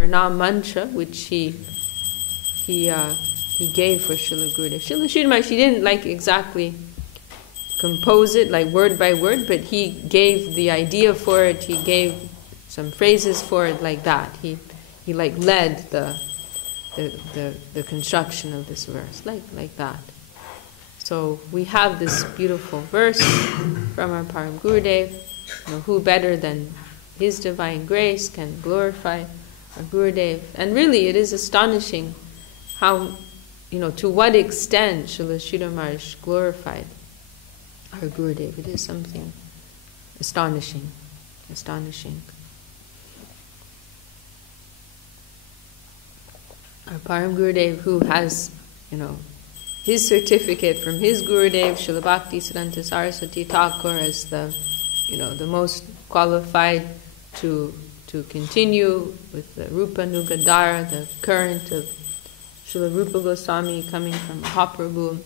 pranam mantra, which he gave for Srila Gurudev. Srila Sridhar Maharaj, he didn't like exactly compose it like word by word, but he gave the idea for it. He gave some phrases for it like that. He like led the construction of this verse like that. So we have this beautiful verse from our Param Gurudev. Who better than His divine grace can glorify our Gurudev? And really, it is astonishing how, to what extent Srila Sridhar Maharaj glorified our Gurudev. It is something astonishing. Our Param Gurudev, who has, his certificate from his Gurudev, Srila Bhakti Siddhanta Saraswati Thakur, as the most qualified to continue with the Rupa Nugadara, the current of Srila Rupa Goswami coming from Mahaprabhu.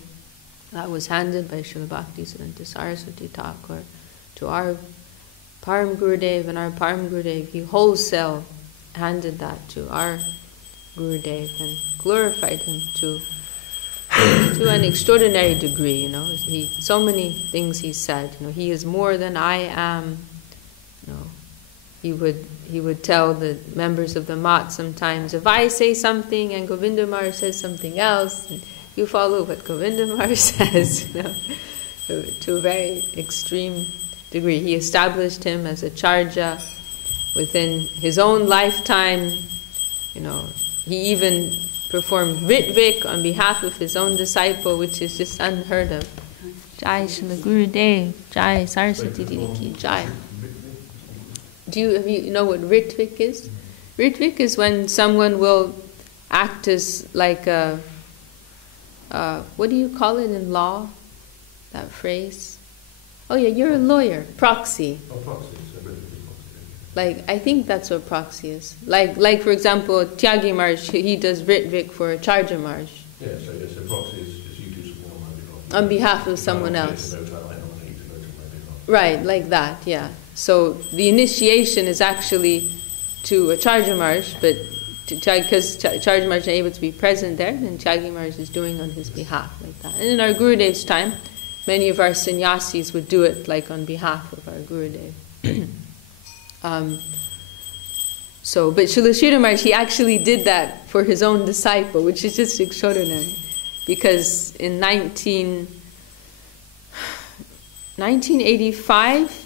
That was handed by Srila Bhakti Siddhanta Saraswati Thakur to our Param Gurudev, and our Param Gurudev, he wholesale handed that to our Gurudev and glorified him to an extraordinary degree. So many things he said. He is more than I am. He would tell the members of the Mat sometimes, if I say something and Govinda Maharaj says something else, and you follow what Govinda Maharaj says. To a very extreme degree. He established him as a charja within his own lifetime. He even performed Ritvik on behalf of his own disciple, which is just unheard of. Jai Srila Gurudev, Jai Saraswati Didi Ki Jai. Do you know what Ritvik is? Ritvik is when someone will act as like a, what do you call it in law? That phrase? Oh yeah, you're a lawyer. Proxy. Oh, proxy. So Ritvik is proxy. Like, I think that's what proxy is. Like for example, Tyagi Maharaj, he does Ritvik for Charja Maharaj. Yeah, so proxy is you do something on behalf of someone else. Right, like that, yeah. So the initiation is actually to a Charja Maharaj, but because Charja Maharaj is able to be present there, then Tyagi Maharaj is doing on his behalf, like that. And in our Gurudev's time, many of our sannyasis would do it like on behalf of our Gurudev. But Srila Sridhar Maharaj, he actually did that for his own disciple, which is just extraordinary. Because in 1985,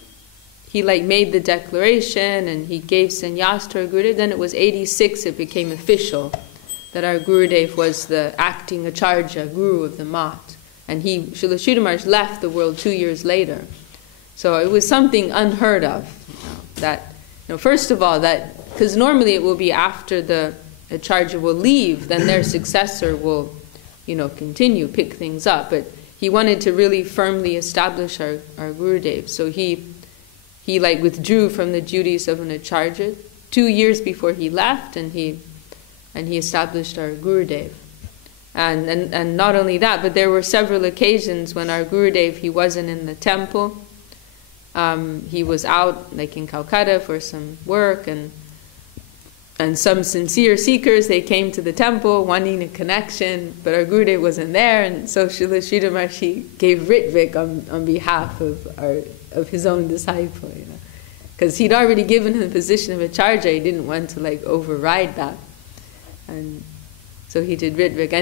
he made the declaration and he gave sannyas to our Gurudev. Then it was 86, it became official that our Gurudev was the acting acharya, guru of the Mat. And Srila Sridhar Maharaj left the world 2 years later. So it was something unheard of. First of all, because normally it will be after the acharya will leave, then their successor will, continue, pick things up. But he wanted to really firmly establish our Gurudev. So he withdrew from the duties of an acharya 2 years before he left, and he established our Gurudev. And not only that, but there were several occasions when our Gurudev, he wasn't in the temple. He was out, in Calcutta for some work, and some sincere seekers, they came to the temple wanting a connection, but our Gurudev wasn't there, and so Srila Sridhar Maharaj gave Ritvik on behalf of his own disciple, because he'd already given him the position of acharya. He didn't want to override that, and so he did Ritvik.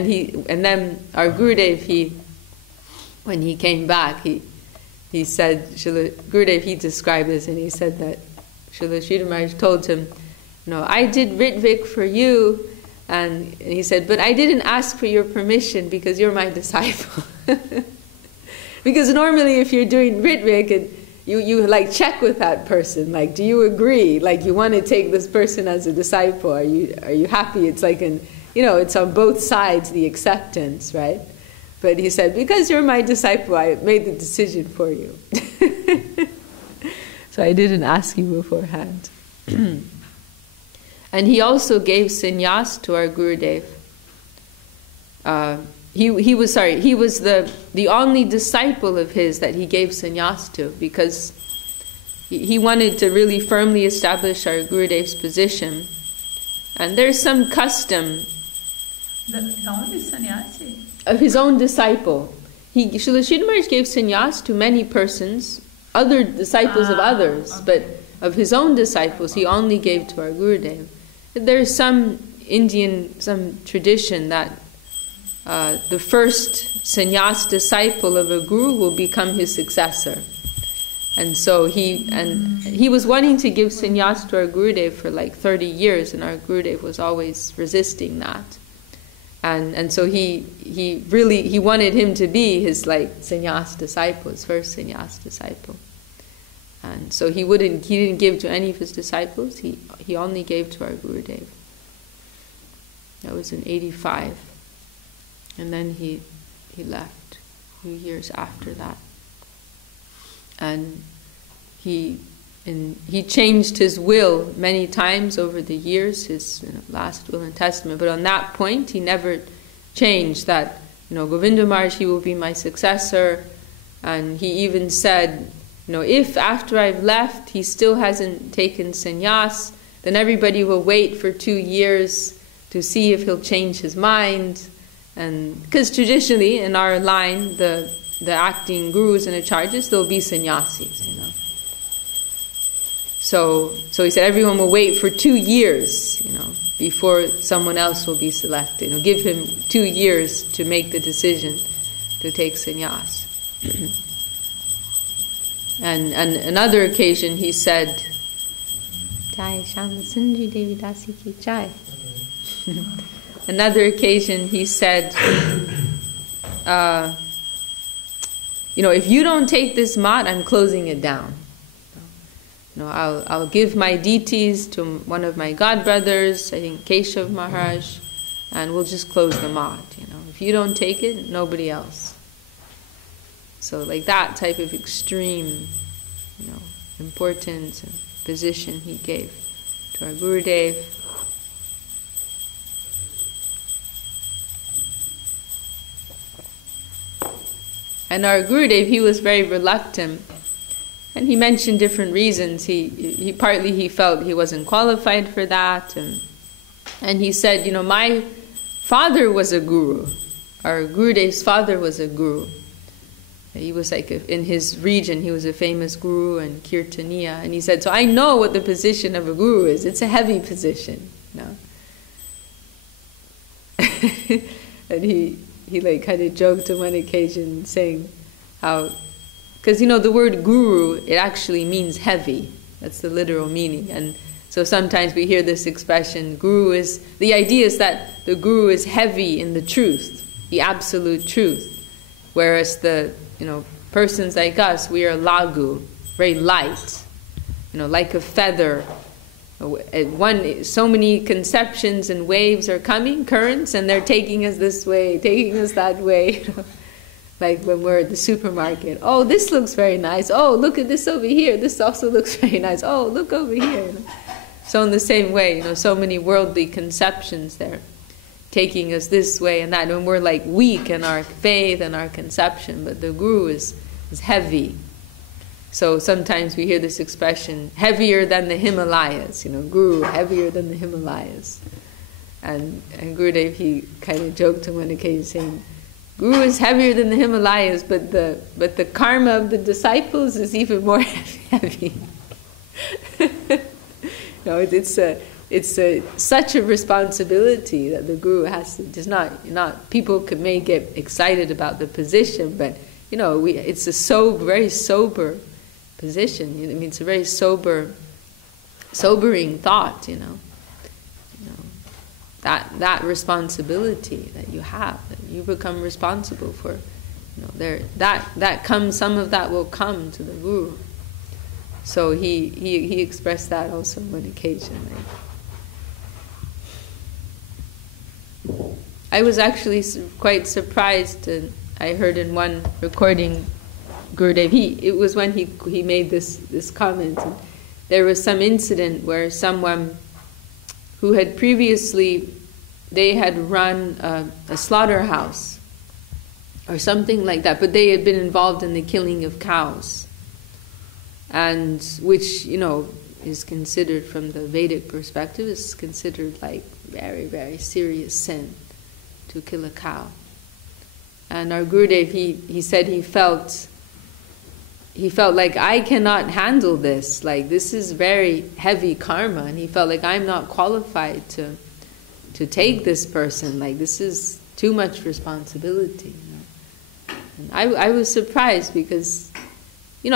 And then our Gurudev, when he came back, he said, Gurudev, he described this, and he said that Srila Sridhar Maharaj told him, I did Ritvik for you, and he said, but I didn't ask for your permission because you're my disciple. Because normally if you're doing Ritvik, and you check with that person, do you agree? You want to take this person as a disciple? Are you happy? It's it's on both sides, the acceptance, right? But he said, because you're my disciple, I made the decision for you. So I didn't ask you beforehand. And he also gave sannyas to our Gurudev. He was the only disciple of his that he gave sannyas to, because he wanted to really firmly establish our Gurudev's position. And there's some custom The only sannyasi. of his own disciple. Srila Sridhar Maharaj gave sannyas to many persons, other disciples of others, but of his own disciples he only gave to our Gurudev. There's some some tradition that the first sannyas disciple of a guru will become his successor. And so he was wanting to give sannyas to our Gurudev for like 30 years, and our Gurudev was always resisting that. And so he wanted him to be his like sannyas disciple, his first sannyas disciple. And so he didn't give to any of his disciples, he only gave to our Gurudev. That was in 85. And then he left a few years after that. And he changed his will many times over the years, his last will and testament. But on that point, he never changed that. Govinda Maharaj, he will be my successor. And he even said, if after I've left he still hasn't taken sannyas, then everybody will wait for 2 years to see if he'll change his mind. And because traditionally in our line, the acting gurus and acharyas, they'll be sannyasis, So he said everyone will wait for 2 years, before someone else will be selected. Give him 2 years to make the decision to take sannyas. And another occasion he said, Jai Shama Sundari Devi Dasi Ki Jai. Another occasion he said, if you don't take this mat, I'm closing it down. I'll give my deities to one of my godbrothers, I think Keshav Maharaj, and we'll just close the mat. If you don't take it, nobody else. So like that type of extreme, importance and position he gave to our Gurudev. And our Gurudev, he was very reluctant. And he mentioned different reasons. He partly felt he wasn't qualified for that. And he said, my father was a guru. Our Gurudev's father was a guru. He was like, in his region, he was a famous guru and kirtaniya. And he said, so I know what the position of a guru is. It's a heavy position. And he like kind of joked on one occasion saying how, because the word guru, it actually means heavy. That's the literal meaning. And so sometimes we hear this expression, the idea is that the guru is heavy in the truth, the absolute truth. Whereas persons like us, we are lagu, very light, like a feather. So many conceptions and waves are coming, currents, and they're taking us this way, taking us that way. Like when we're at the supermarket, oh, this looks very nice. Oh, look at this over here. This also looks very nice. Oh, look over here. So in the same way, so many worldly conceptions there, taking us this way and that. And we're like weak in our faith and our conception, but the guru is heavy. So sometimes we hear this expression, heavier than the Himalayas, guru, heavier than the Himalayas. And Gurudev, he kind of joked on one occasion saying, guru is heavier than the Himalayas, but the karma of the disciples is even more heavy. It's such a responsibility that the guru has to. It's not people may get excited about the position, but it's a very sober position. It's a very sobering thought. That responsibility that you have, that you become responsible for. Some of that will come to the guru. So he expressed that also on one occasion. I was actually quite surprised, and I heard in one recording, Gurudev, it was when he made this comment, and there was some incident where someone who had previously, they had run a slaughterhouse or something like that, but they had been involved in the killing of cows, and which is considered, from the Vedic perspective, is considered like very, very serious sin to kill a cow. And our Gurudev, he said he felt like, I cannot handle this. Like, this is very heavy karma, and he felt like, I'm not qualified to take this person. Like, this is too much responsibility. And I was surprised because, it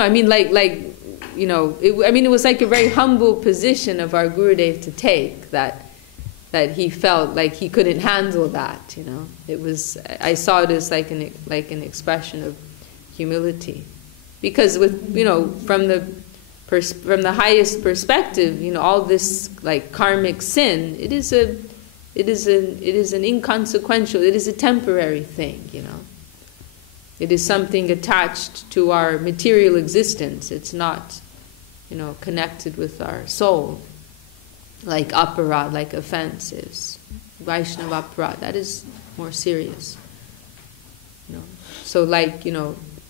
was like a very humble position of our Gurudev to take, that he felt like he couldn't handle that. It was, I saw it as like an expression of humility, because from the highest perspective, all this like karmic sin, it is an inconsequential, it is a temporary thing. It is something attached to our material existence. It's not, connected with our soul, like aparad, like offenses, Vaishnava aparad. That is more serious. So,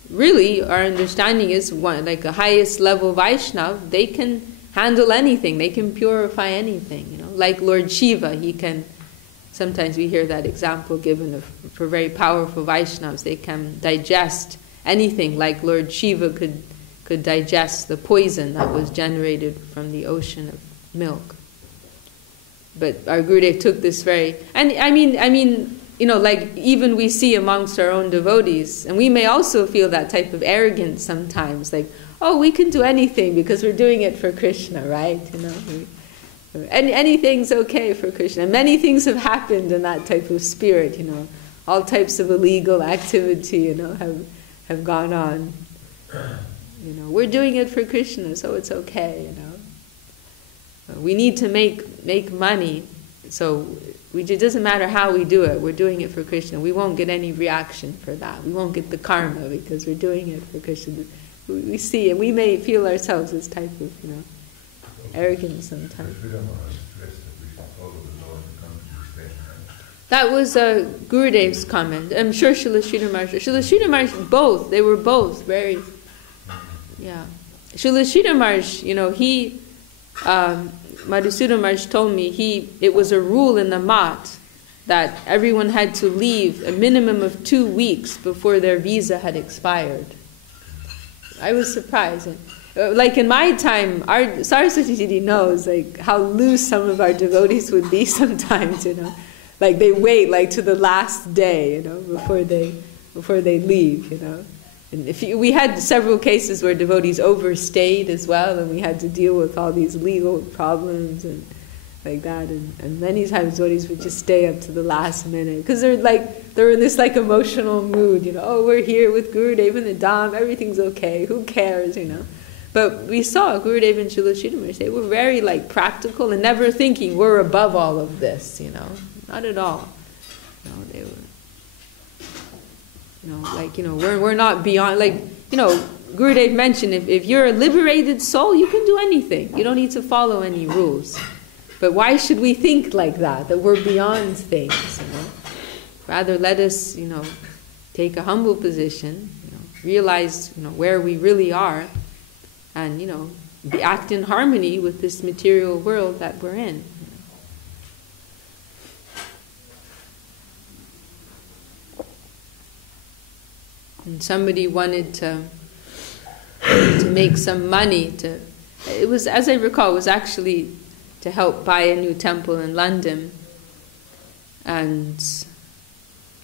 really, our understanding is like a highest level Vaishnava, they can handle anything. They can purify anything. Like Lord Shiva, he can. Sometimes we hear that example given for very powerful Vaishnavas. They can digest anything, like Lord Shiva could digest the poison that was generated from the ocean of milk. But our Gurudev took this very, and like even we see amongst our own devotees, and we may also feel that type of arrogance sometimes, like, oh, we can do anything because we're doing it for Krishna, right? Anything's okay for Krishna. Many things have happened in that type of spirit, all types of illegal activity, have gone on. We're doing it for Krishna, so it's okay, We need to make money, so it doesn't matter how we do it, we're doing it for Krishna. We won't get any reaction for that. We won't get the karma because we're doing it for Krishna. We see, and we may feel ourselves this type of, arrogance sometimes. That was Gurudev's comment. I'm sure Srila Maharaj, both, they were both very, yeah. Srila Maharaj, Madhusudan Maharaj told me, it was a rule in the Mat that everyone had to leave a minimum of 2 weeks before their visa had expired. I was surprised. Like in my time, our Saraswati Didi knows like how loose some of our devotees would be sometimes, Like they wait to the last day, before they leave, And we had several cases where devotees overstayed as well, and we had to deal with all these legal problems and like that. And many times devotees would just stay up to the last minute because they're in this like emotional mood, Oh, we're here with Gurudev and the Dham, everything's okay. Who cares, But we saw Gurudev and Srila Maharaj, they were very like practical and never thinking we're above all of this, Not at all. They were, we're not beyond, Gurudev mentioned, if you're a liberated soul, you can do anything. You don't need to follow any rules. But why should we think like that we're beyond things, Rather let us, take a humble position, realize, where we really are, and, act in harmony with this material world that we're in. And somebody wanted to make some money it was, as I recall, it was actually to help buy a new temple in London. And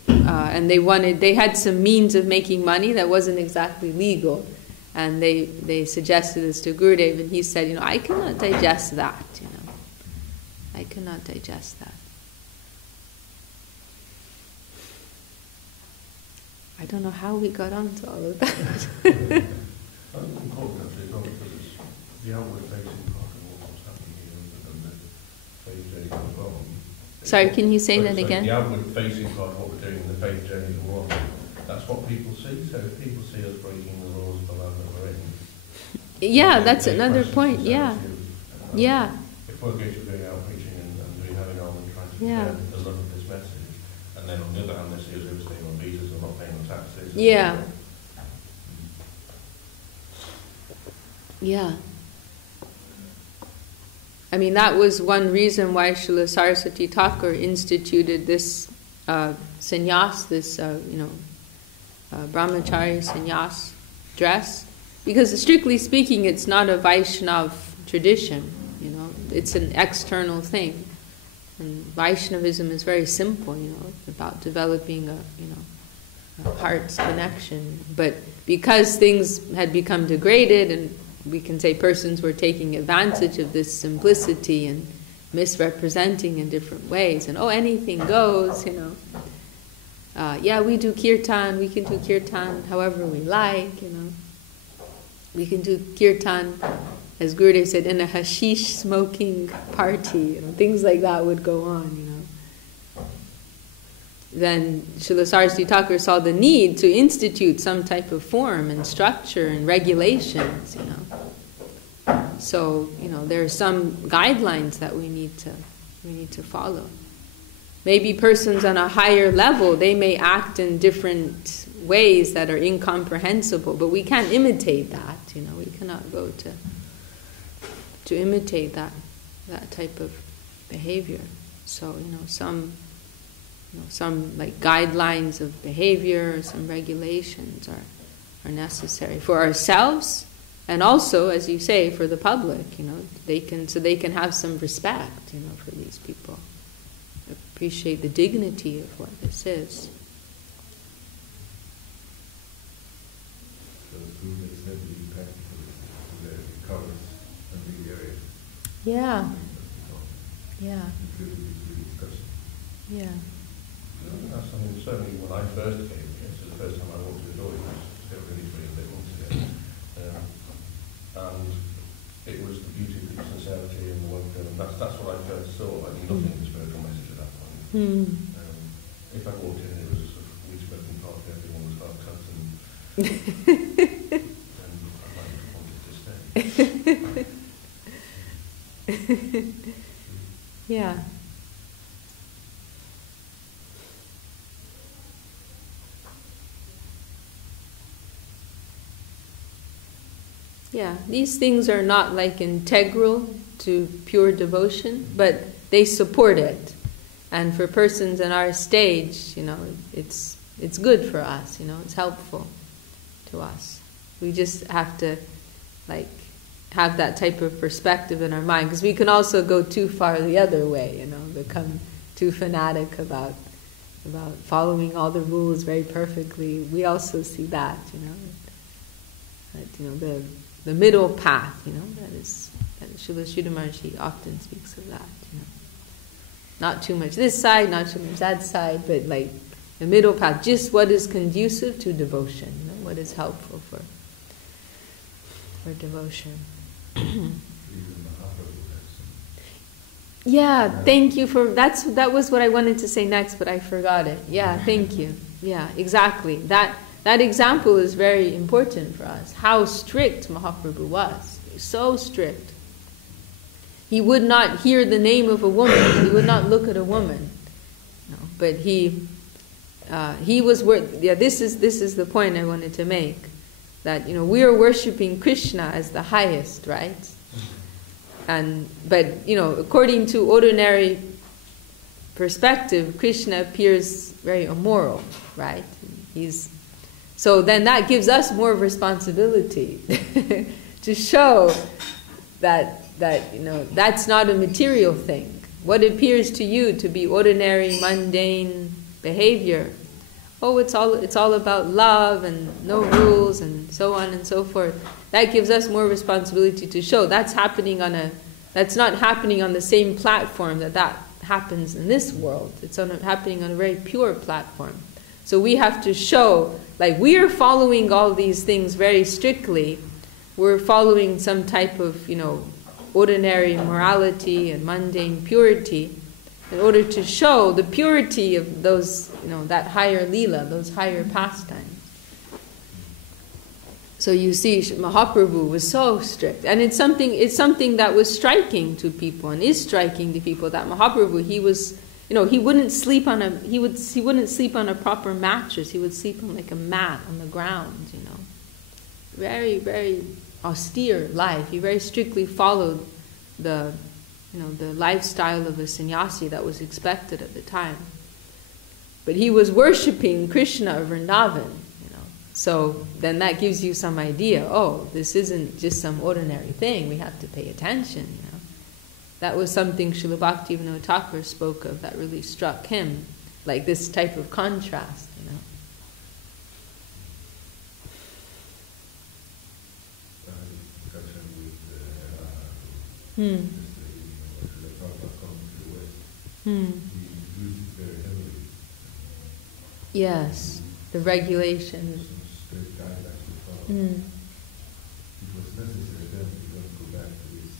they had some means of making money that wasn't exactly legal. And they suggested this to Gurudev, and he said, I cannot digest that, I cannot digest that. I don't know how we got onto all of that. Sorry, can you say that again? The outward facing part of what we're doing in the faith journey is one. That's what people see. So if people see us breaking the laws of the land that we're in, yeah, that's another point. Yeah, yeah. If we're going to be out preaching and doing having on and trying to share the love of this message, and then on the other hand, they see us overstaying on visas and not paying on taxes. Yeah. I mean, that was one reason why Srila Saraswati Thakur instituted this sannyas, this brahmachari sannyas dress, because strictly speaking, it's not a Vaishnav tradition. It's an external thing, and Vaishnavism is very simple. It's about developing a heart's connection. But because things had become degraded, and we can say persons were taking advantage of this simplicity and misrepresenting in different ways, and anything goes, we do kirtan, we can do kirtan however we like, we can do kirtan, as Gurudev said, in a hashish smoking party, things like that would go on, Then Srila Saraswati Thakur saw the need to institute some type of form and structure and regulations, So, there are some guidelines that we need to follow. Maybe persons on a higher level, they may act in different ways that are incomprehensible, but we can't imitate that, we cannot go to imitate that type of behavior. So, some like guidelines of behavior, some regulations are necessary for ourselves, and also, as you say, for the public. They can have some respect, for these people, appreciate the dignity of what this is. So the food is said to be practical, that it covers a big area. Yeah. Yeah. Yeah. That's something, certainly when I first came here, so the first time I walked through the door, it was still really 28 months ago. And it was the beauty, the sincerity and the work, and that's what I first saw. I knew nothing of the spiritual message at that point. If I walked in, it was a sort of wheat smoking party, everyone was hard cut, and I might have wanted to stay. Yeah. Yeah, these things are not like integral to pure devotion, but they support it. And for persons in our stage, it's good for us, it's helpful to us. We just have to have that type of perspective in our mind, because we can also go too far the other way, become too fanatic about following all the rules very perfectly. We also see that, the middle path, that Srila Sridhar Maharaj often speaks of that, Not too much this side, not too much that side, but like the middle path, just what is conducive to devotion, what is helpful for devotion. Yeah, thank you for, that was what I wanted to say next, but I forgot it. Yeah, thank you. Yeah, exactly. That example is very important for us. How strict Mahaprabhu was. So strict. He would not hear the name of a woman. He would not look at a woman. No, but he was worth. Yeah, this is the point I wanted to make. That we are worshiping Krishna as the highest, right? But according to ordinary perspective, Krishna appears very immoral, right? So then that gives us more responsibility to show that that's not a material thing. What appears to you to be ordinary, mundane behavior, it's all about love and no rules and so on and so forth. That gives us more responsibility to show that's not happening on the same platform that happens in this world. It's happening on a very pure platform. So we have to show, we are following all these things very strictly. We're following some type of, ordinary morality and mundane purity in order to show the purity of those, that higher lila, those higher pastimes. So you see, Mahaprabhu was so strict, and it's something that was striking to people and is striking to people, that Mahaprabhu, he was. He wouldn't sleep on a proper mattress. He would sleep on like a mat on the ground. Very, very austere life. He very strictly followed the the lifestyle of a sannyasi that was expected at the time. But he was worshipping Krishna of Vrindavan, So then that gives you some idea, this isn't just some ordinary thing, we have to pay attention, That was something Srila Bhaktivinoda Thakur spoke of that really struck him, like this type of contrast, Yes, the regulations. It was necessary then to go back to this,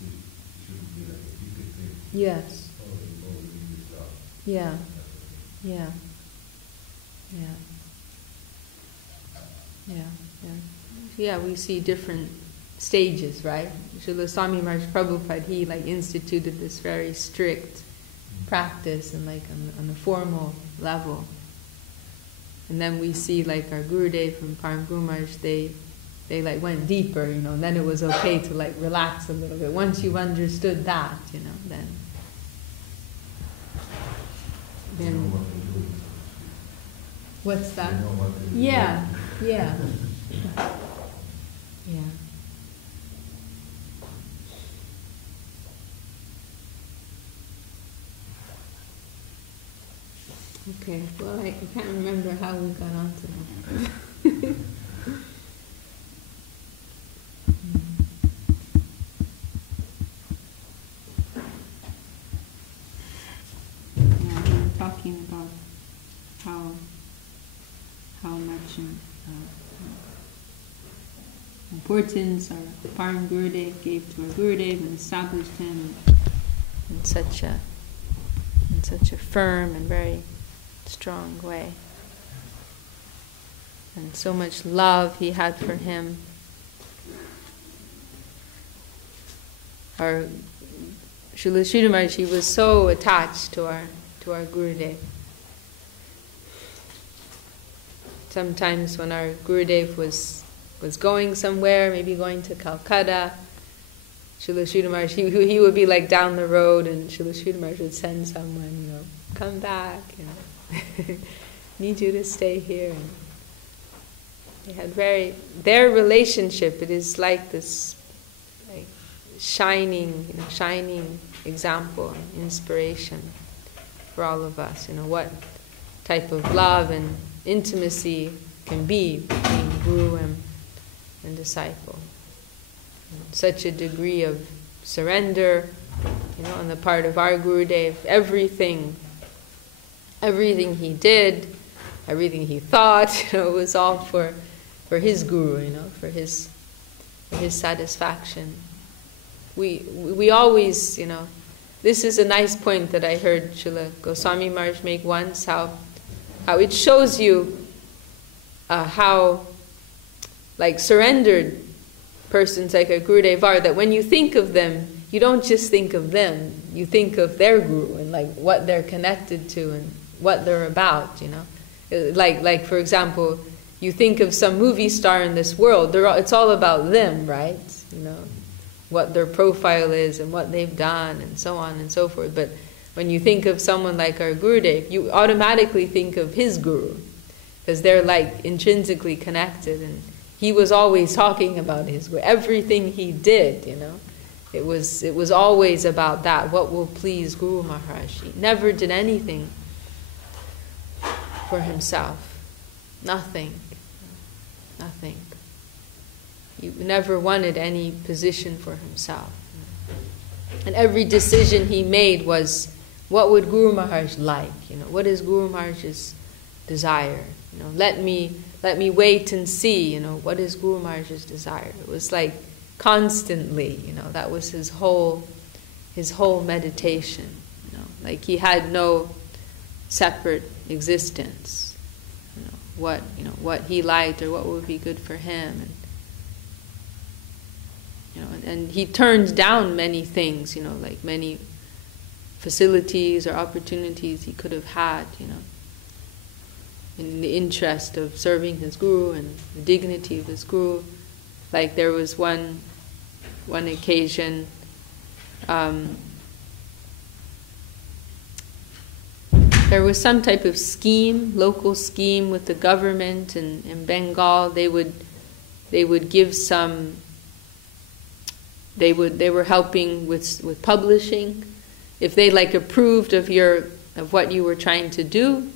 it shouldn't be like a ticket thing. Yes. Yeah. Yeah, we see different stages, right? Srila Swami Maharaj Prabhupada, he instituted this very strict practice and on the formal level. And then we see our Gurudev from Param Guru Maharaj, they went deeper, and then it was okay to relax a little bit. Once you understood that, then what's that? Yeah. Okay, well, I can't remember how we got onto that. Yeah, we were talking about how much importance our Param Gurudev gave to our Gurudev and established him in such a firm and very strong way, and so much love he had for him. Our Srila Sridhar Maharaj, he was so attached to our Gurudev. Sometimes when our Gurudev was going somewhere, maybe going to Calcutta, Srila Sridhar Maharaj, he would be down the road, and Srila Sridhar Maharaj would send someone, come back, need you to stay here. And they had their relationship, it is like this shining example and inspiration for all of us, what type of love and intimacy can be between Guru and disciple. And such a degree of surrender, on the part of our Gurudev, everything he did, everything he thought, was all for his Guru, for his satisfaction. We always, this is a nice point that I heard Srila Goswami Maharaj make once, how it shows you how surrendered persons like a Gurudev are, that when you think of them, you don't just think of them, you think of their Guru and what they're connected to and what they're about, Like for example, you think of some movie star in this world, it's all about them, right? What their profile is and what they've done and so on and so forth. But when you think of someone like our Gurudev, you automatically think of his Guru, because they're intrinsically connected, and he was always talking about his Guru. Everything he did, it was always about that, what will please Guru Maharaj. He never did anything for himself. Nothing. He never wanted any position for himself. And every decision he made was, what would Guru Maharaj like? What is Guru Maharaj's desire? Let me wait and see, what is Guru Maharaj's desire? It was constantly, that was his whole meditation. He had no separate existence. What he liked or what would be good for him, and he turned down many things, many facilities or opportunities he could have had, in the interest of serving his Guru and the dignity of his Guru. There was one occasion there was some type of scheme, local scheme with the government in Bengal. They would give some. They were helping with publishing. If they like approved of what you were trying to do,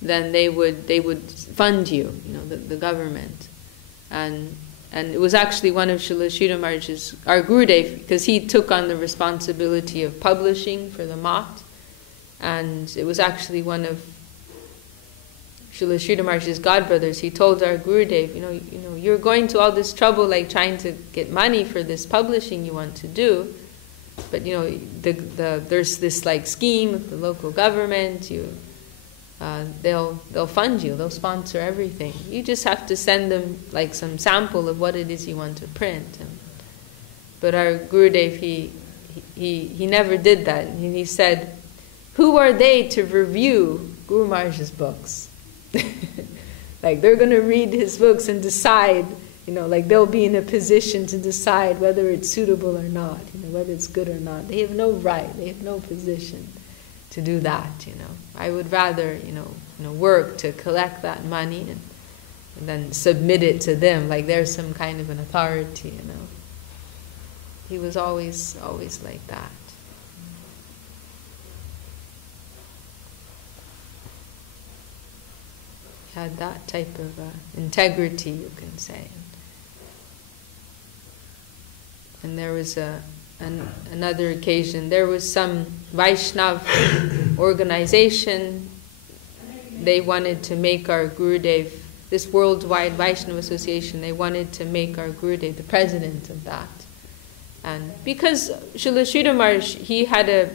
then they would fund you, the government. And it was actually one of Srila Sridhar Maharaj's, our Gurudev, because he took on the responsibility of publishing for the Math. And it was actually one of Srila Sridhar Maharaj's godbrothers. He told our Gurudev, you're going to all this trouble like trying to get money for this publishing you want to do. But there's this like scheme with the local government. They'll fund you. They'll sponsor everything. You just have to send them like some sample of what it is you want to print. But our Gurudev, he never did that. And he said, "Who are they to review Guru Maharaj's books?" Like they're going to read his books and decide. Like they'll be in a position to decide whether it's suitable or not, whether it's good or not. They have no right, they have no position to do that, I would rather, work to collect that money and then submit it to them, like they're some kind of an authority, He was always like that. He had that type of integrity, you can say. And there was another occasion, there was some Vaishnav organization. They wanted to make our Gurudev, this worldwide Vaishnava association, they wanted to make our Gurudev the president of that. And because Srila Sridhar Maharaj, he had a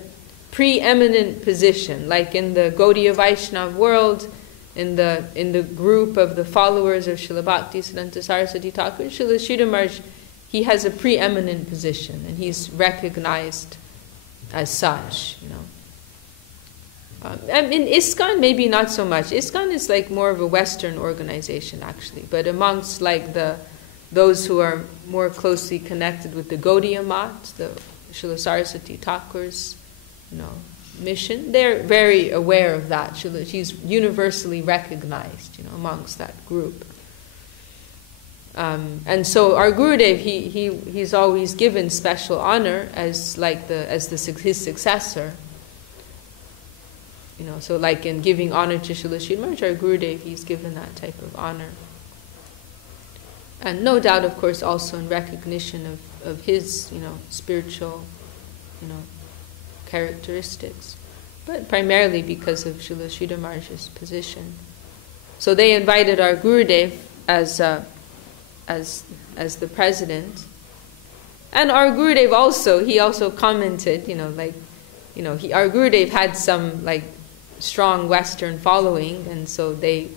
preeminent position, like in the Gaudiya Vaishnav world, in the group of the followers of Srila Bhakti Siddhanta Saraswati Thakur, Srila Sridhar Maharaj, he has a preeminent position, and he's recognized as such, In ISKCON, maybe not so much. ISKCON is like more of a Western organization, actually. But amongst like those who are more closely connected with the Gaudiya Math, the Srila Saraswati Thakur's, mission, they're very aware of that. She's universally recognized, amongst that group. And so our Gurudev, he's always given special honor as his successor. So like in giving honor to Srila Sridhar Maharaj, our Gurudev, he's given that type of honor. And no doubt, of course, also in recognition of his, spiritual, characteristics, but primarily because of Srila Sridhar Maharaj's position. So they invited our Gurudev as the president, and our Gurudev he also commented, our Gurudev had some like strong Western following, and so they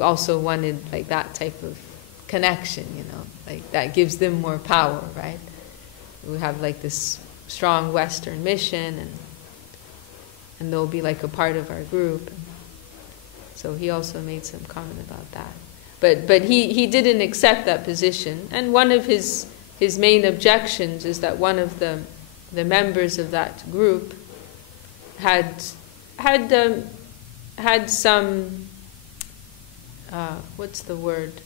also wanted like that type of connection, like that gives them more power, right? We have like this strong Western mission, and they'll be like a part of our group. So he also made some comment about that. But he didn't accept that position, and one of his main objections is that one of the members of that group had some what's the word?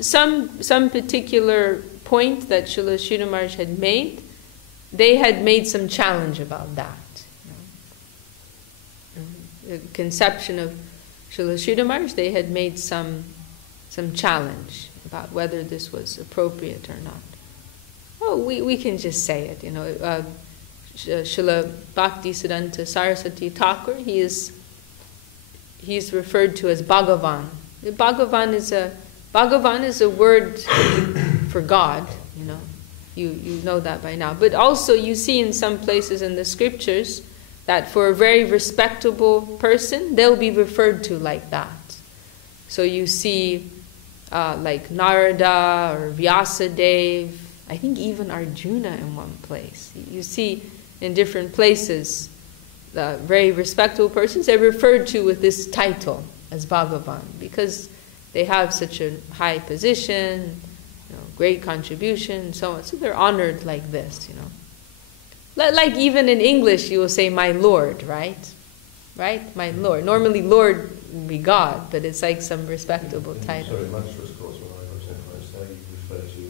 Some particular point that Srila Sridhar Maharaj had made, they had made some challenge about that. The conception of Srila Sridhar Maharaj, they had made some challenge about whether this was appropriate or not. Oh, we can just say it, Srila Bhakti Siddhanta Saraswati Thakur, he's referred to as Bhagavan. Bhagavan is a word for God, you know that by now. But also you see in some places in the scriptures that for a very respectable person, they'll be referred to like that. So you see like Narada or Vyasa-Dev, I think even Arjuna in one place. You see in different places, very respectable persons, they're referred to with this title as Bhagavan, because they have such a high position, great contribution, and so on. So they're honored like this, Like even in English, you will say, "My Lord," right? Right? My Lord. Normally, Lord would be God, but it's like some respectable title. Sorry, Magistrates course when I was in France, now you refer to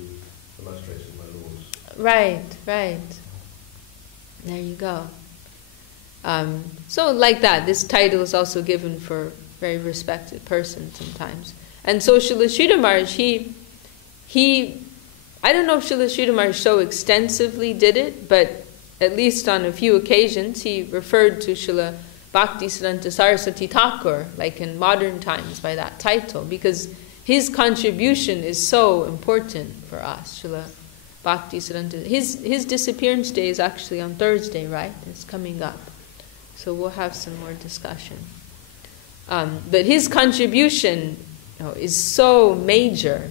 the magistrates as my lords. Right. There you go. So like that, this title is also given for very respected persons sometimes. And so Srila Sridhar Maharaj, he, I don't know if Srila Sridhar Maharaj so extensively did it, but at least on a few occasions he referred to Srila Bhaktisiddhanta Saraswati Thakur, like in modern times, by that title, because his contribution is so important for us. Srila Bhaktisiddhanta, his disappearance day is actually on Thursday, right? It's coming up. So we'll have some more discussion. But his contribution is so major,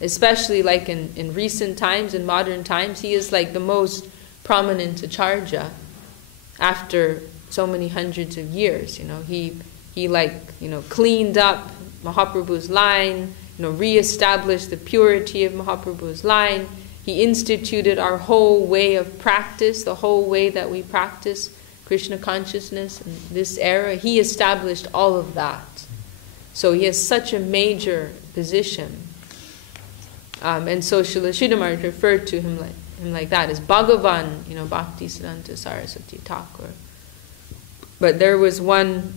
especially like in recent times, in modern times. He is like the most prominent acharya after so many hundreds of years. He cleaned up Mahaprabhu's line, reestablished the purity of Mahaprabhu's line. He instituted our whole way of practice, the whole way that we practice Krishna consciousness in this era. He established all of that. So he has such a major position. And so Srila Sridhar Maharaj referred to him like that, as Bhagavan, Bhaktisiddhanta Saraswati Thakur. But there was one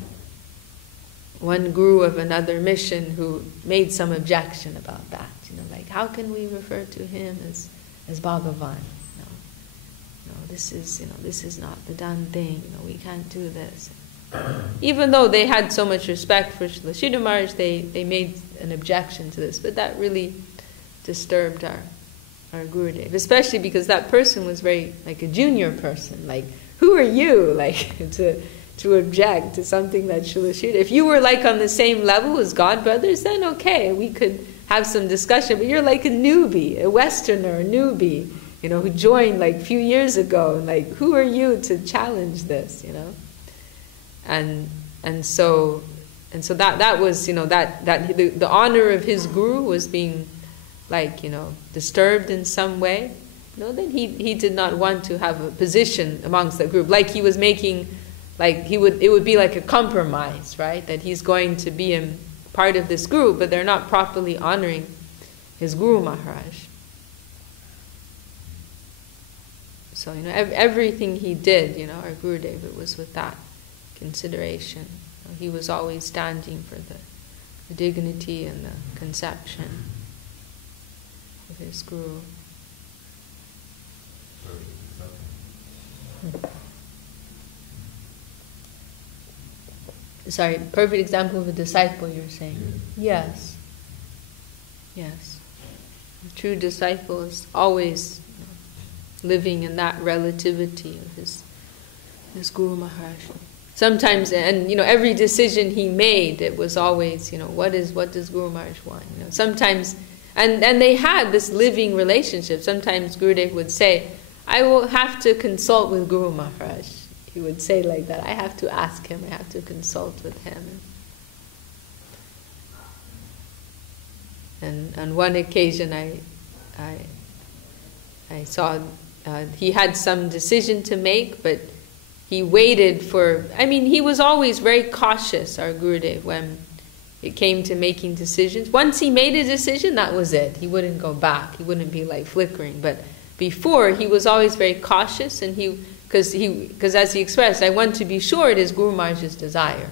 guru of another mission who made some objection about that. Like, how can we refer to him as Bhagavan? This is not the done thing. We can't do this. Even though they had so much respect for Srila Sridhar Maharaj, they made an objection to this. But that really disturbed our Gurudev, especially because that person was very like a junior person. Like, who are you, like, to object to something that Srila Sridhar? If you were like on the same level as God brothers, then okay, we could have some discussion. But you're like a newbie, a Westerner, a newbie, who joined like a few years ago. Like, who are you to challenge this? And so that was the honor of his guru was being like disturbed in some way. Then he did not want to have a position amongst the group. Like he was making, like it would be like a compromise, right? That he's going to be a part of this group, but they're not properly honoring his Guru Maharaj. So everything he did, our Gurudev, it was with that consideration. He was always standing for the dignity and the conception of his Guru. Sorry, perfect example of a disciple, you're saying? Yes. Yes. The true disciple is always living in that relativity of his Guru Maharaj. Sometimes, and every decision he made, it was always, what does Guru Maharaj want? Sometimes, and they had this living relationship. Sometimes Gurudev would say, I will have to consult with Guru Maharaj. He would say like that, I have to ask him, I have to consult with him. And on one occasion I saw he had some decision to make, but he waited for, he was always very cautious, our Gurudev, when it came to making decisions. Once he made a decision, that was it. He wouldn't go back. He wouldn't be like flickering. But before, he was always very cautious, and because as he expressed, I want to be sure it is Guru Maharaj's desire.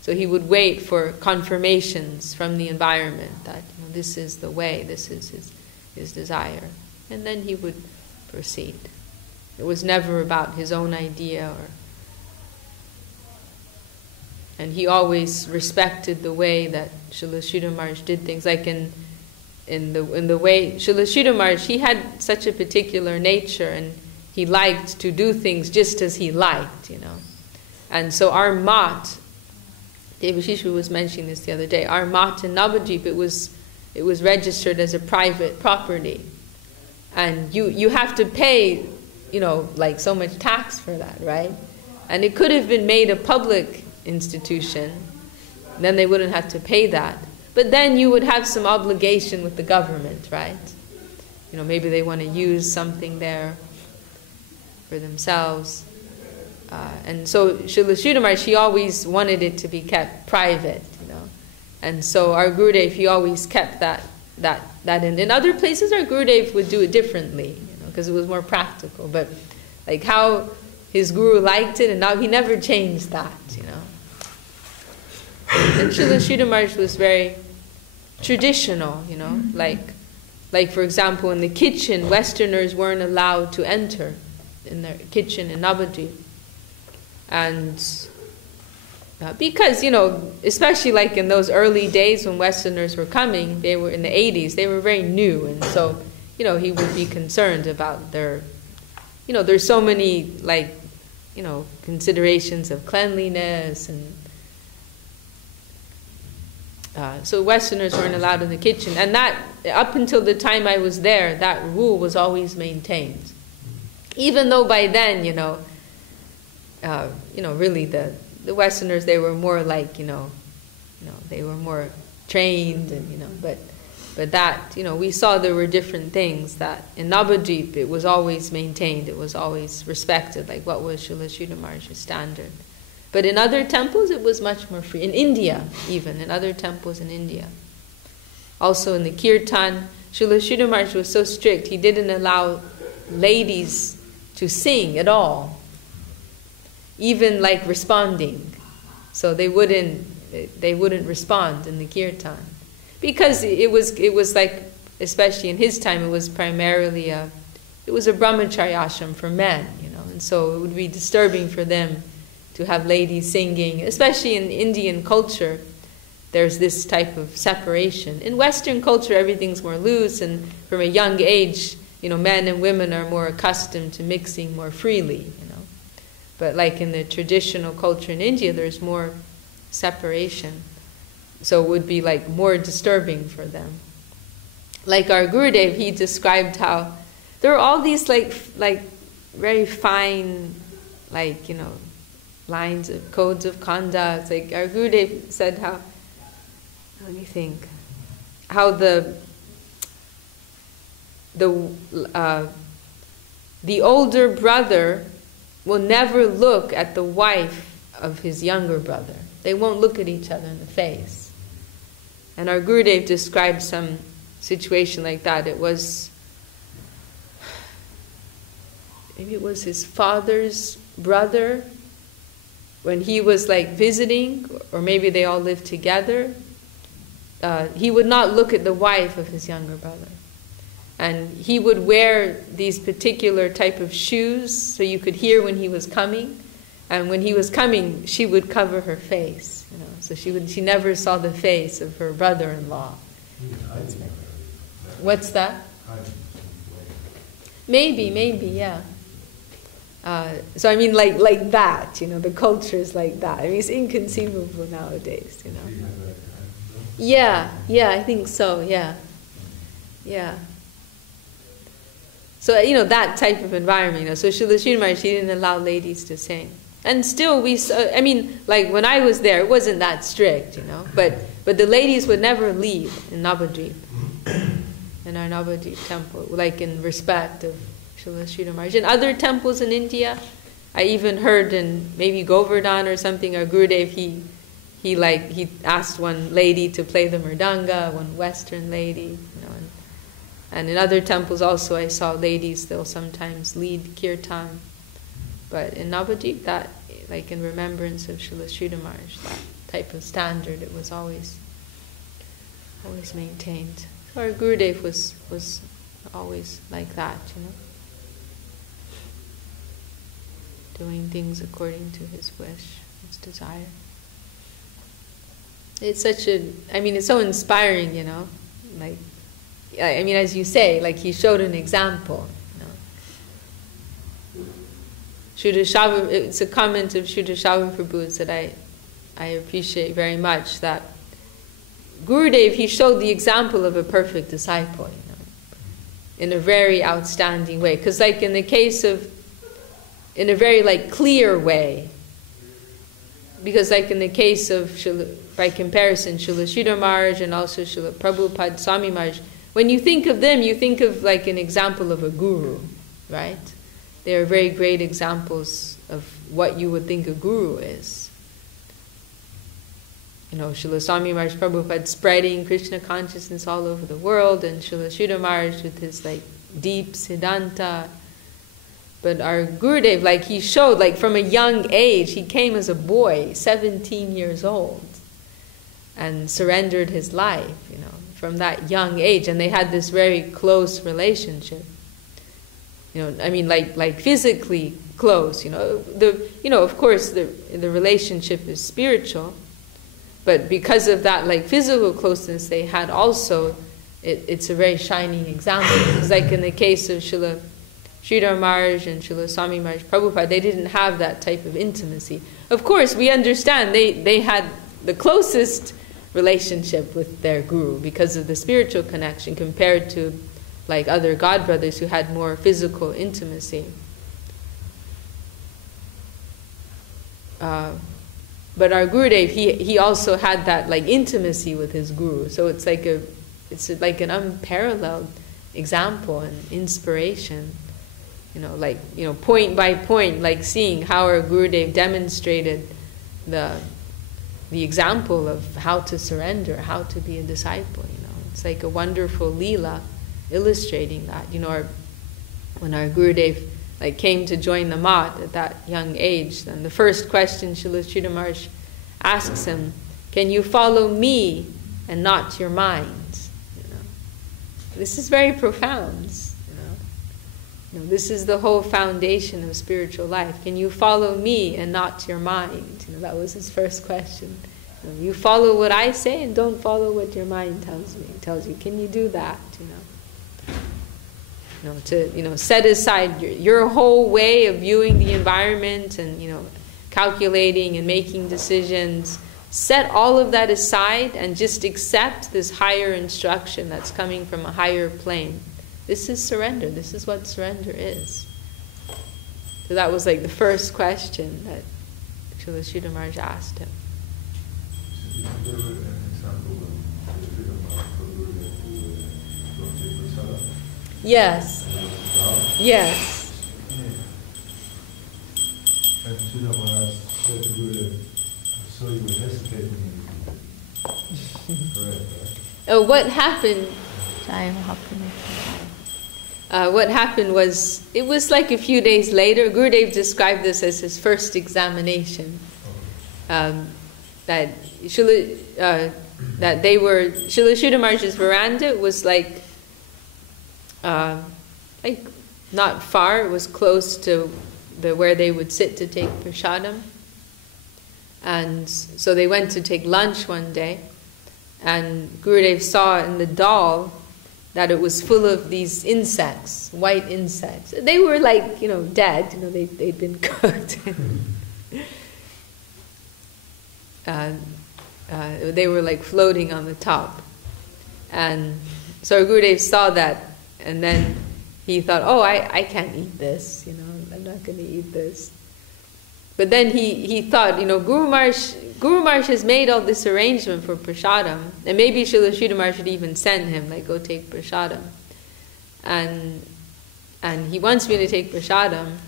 So he would wait for confirmations from the environment that this is the way, this is his desire. And then he would proceed. It was never about his own idea, and he always respected the way that Srila Sridhar Maharaj did things. Like in the way Srila Sridhar Maharaj, he had such a particular nature, and he liked to do things just as he liked, And so our mat, Devashishu was mentioning this the other day, our mat in Navadvip, it was registered as a private property. And you have to pay, like so much tax for that, right? And it could have been made a public institution, then they wouldn't have to pay that. But then you would have some obligation with the government, right? You know, maybe they want to use something there for themselves. And so Srila Sridhar Maharaj, he always wanted it to be kept private, you know. And so our Gurudev, he always kept that in other places our Gurudev would do it differently, you know, because it was more practical. But like how his Guru liked it, and now he never changed that, you know. And Srila Sridhar Maharaj was very traditional, you know, like for example in the kitchen, Westerners weren't allowed to enter in their kitchen in Navadvip. And because, you know, especially like in those early days when Westerners were coming, they were in the 80s, they were very new, and so, you know, he would be concerned about their, you know, there's so many, like, you know, considerations of cleanliness, and so Westerners weren't allowed in the kitchen. And that, up until the time I was there, that rule was always maintained. Even though by then, you know, really the Westerners, they were more like, you know, they were more trained, and, you know, but that, you know, we saw there were different things that in Navadvip it was always maintained, it was always respected, like what was Srila Sridhar Maharaj's standard. But in other temples it was much more free. In India, even, in other temples in India. Also in the kirtan, Srila Sridhar Maharaj was so strict, he didn't allow ladies to sing at all, even like responding. So they wouldn't respond in the kirtan, because it was like, especially in his time, it was primarily it was a brahmacharya ashram for men, you know, and so it would be disturbing for them to have ladies singing, especially in Indian culture. There's this type of separation. In Western culture, everything's more loose, and from a young age, you know, men and women are more accustomed to mixing more freely, you know. But like in the traditional culture in India, there's more separation. So it would be like more disturbing for them. Like our Gurudev, he described how there are all these like very fine, like, you know, lines of codes of conduct. Like our Gurudev said how, let me think, how the older brother will never look at the wife of his younger brother. They won't look at each other in the face. And our Gurudev described some situation like that. It was, maybe it was his father's brother, when he was like visiting, or maybe they all lived together, he would not look at the wife of his younger brother. And he would wear these particular type of shoes so you could hear when he was coming. And when he was coming, she would cover her face, you know, so she never saw the face of her brother-in-law. What's that? Maybe, yeah. So I mean, like that, you know, the culture is like that. I mean, it's inconceivable nowadays, you know. Yeah, I think so, yeah. So, you know, that type of environment, you know. So Srila Sridhar Maharaj, he didn't allow ladies to sing. And still we saw, I mean, like when I was there, it wasn't that strict, you know. But the ladies would never leave in Navadvip, in our Navadvip temple, like in respect of Srila Sridhar Maharaj. In other temples in India, I even heard in maybe Govardhan or something, our Gurudev, he asked one lady to play the mridanga, one Western lady, you know. And in other temples also I saw ladies, they'll sometimes lead kirtan. But in Navadvip, that, like in remembrance of Srila Sridhar Maharaj, that type of standard, it was always maintained. So our Gurudev was always like that, you know. Doing things according to his wish, his desire. It's such it's so inspiring, you know. Like, I mean, as you say, like he showed an example. It's a comment of Shuddha Shava Prabhu's that I appreciate very much, that Gurudev, he showed the example of a perfect disciple, you know, in a very outstanding way. Because like in the case of, in a very like clear way, because like in the case of by comparison, Srila Sridhar Maharaj and also Srila Prabhupada Swami Maharaj, when you think of them, you think of like an example of a guru, right? They are very great examples of what you would think a guru is. You know, Srila Swami Maharaj Prabhupada spreading Krishna consciousness all over the world, and Srila Sridhar Maharaj with his like deep Siddhanta. But our Gurudev, like he showed, like from a young age, he came as a boy, 17 years old, and surrendered his life, you know, from that young age, and they had this very close relationship. You know, I mean, like physically close. You know, of course, the relationship is spiritual, but because of that, like physical closeness they had, also, it's a very shining example. It's like in the case of Srila Sridhar Maharaj and Srila Swami Maharaj Prabhupada, they didn't have that type of intimacy. Of course, we understand they had the closest relationship with their guru because of the spiritual connection compared to like other god brothers who had more physical intimacy. But our Gurudev, he also had that like intimacy with his guru. So it's like an unparalleled example and inspiration. You know, like, you know, point by point, like seeing how our Gurudev demonstrated the example of how to surrender, how to be a disciple. You know, it's like a wonderful leela illustrating that. You know, when our Gurudev like came to join the mat at that young age, then the first question Srila Sridhar Maharaj asks him, "Can you follow me and not your mind?" You know, this is very profound. You know, this is the whole foundation of spiritual life. Can you follow me and not your mind? You know, that was his first question. You follow what I say and don't follow what your mind tells you. Can you do that? To set aside your whole way of viewing the environment and calculating and making decisions. Set all of that aside and just accept this higher instruction that's coming from a higher plane. This is surrender. This is what surrender is. So that was like the first question that Srila Sridhar Maharaj asked him. Yes. Yes. And Sridhar Maharaj said to Gurudev, so you were hesitating. Correct, right? Oh, what happened? What happened was, it was like a few days later. Gurudev described this as his first examination. That Srila Sridhar Maharaj's veranda was like not far. It was close to where they would sit to take prasadam. And so they went to take lunch one day, and Gurudev saw in the dal that it was full of these insects, white insects. They were like, dead. They'd been cooked. They were like floating on the top. And so Gurudev saw that, and then he thought, oh, I can't eat this, I'm not going to eat this. But then he thought, Guru Maharaj has made all this arrangement for prasadam, and maybe Srila Sridhar Maharaj should even send him, like, go take prasadam. And he wants me to take prasadam,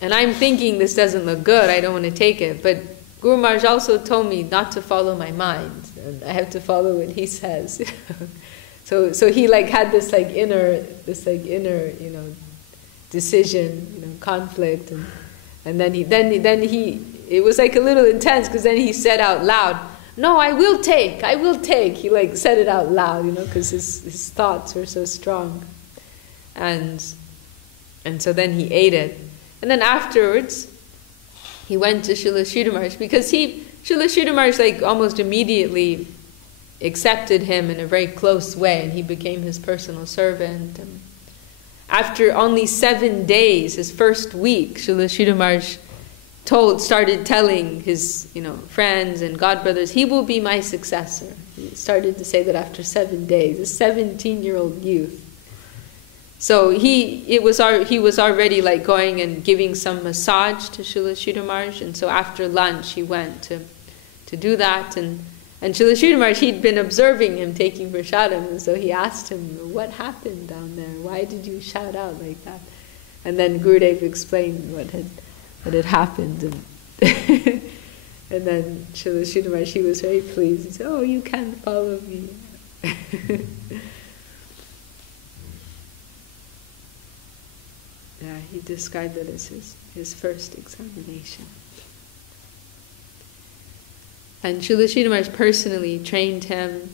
and I'm thinking this doesn't look good, I don't want to take it. But Guru Maharaj also told me not to follow my mind, and I have to follow what he says. So he had this inner decision, conflict, and then he it was like a little intense, because then he said out loud, "No, I will take. He said it out loud, because his thoughts were so strong, and so then he ate it, and then afterwards he went to Srila Sridhar Maharaj, because Srila Sridhar Maharaj almost immediately accepted him in a very close way, and he became his personal servant. And after only 7 days, his first week, Srila Sridhar Maharaj started telling his friends and godbrothers, he will be my successor. He started to say that after 7 days, a 17-year-old youth. So he was already like going and giving some massage to Srila Sridhar Maharaj, and so after lunch he went to do that, and Srila Sridhar Maharaj, he'd been observing him taking prasadam, and so he asked him, what happened down there? Why did you shout out like that? And then Gurudev explained what had happened, and and then Srila Sridhar Maharaj, he was very pleased. He said, oh, you can follow me. Yeah, he described it as his first examination. And Srila Sridhar Maharaj personally trained him.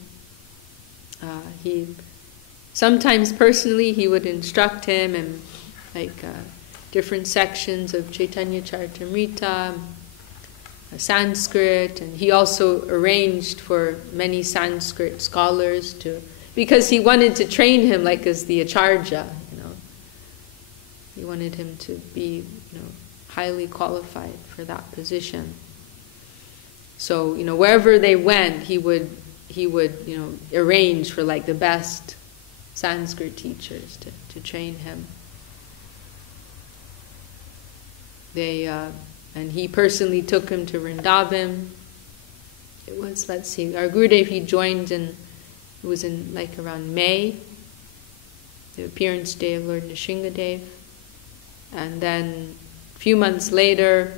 Sometimes personally he would instruct him in different sections of Chaitanya Charitamrita, Sanskrit, and he also arranged for many Sanskrit scholars because he wanted to train him like as the acharya, He wanted him to be, highly qualified for that position. So, wherever they went, he would, arrange for like the best Sanskrit teachers to train him. And he personally took him to Vrindavan. It was, our Gurudev, he joined it was in around May, the appearance day of Lord Nrsingadev. And then a few months later,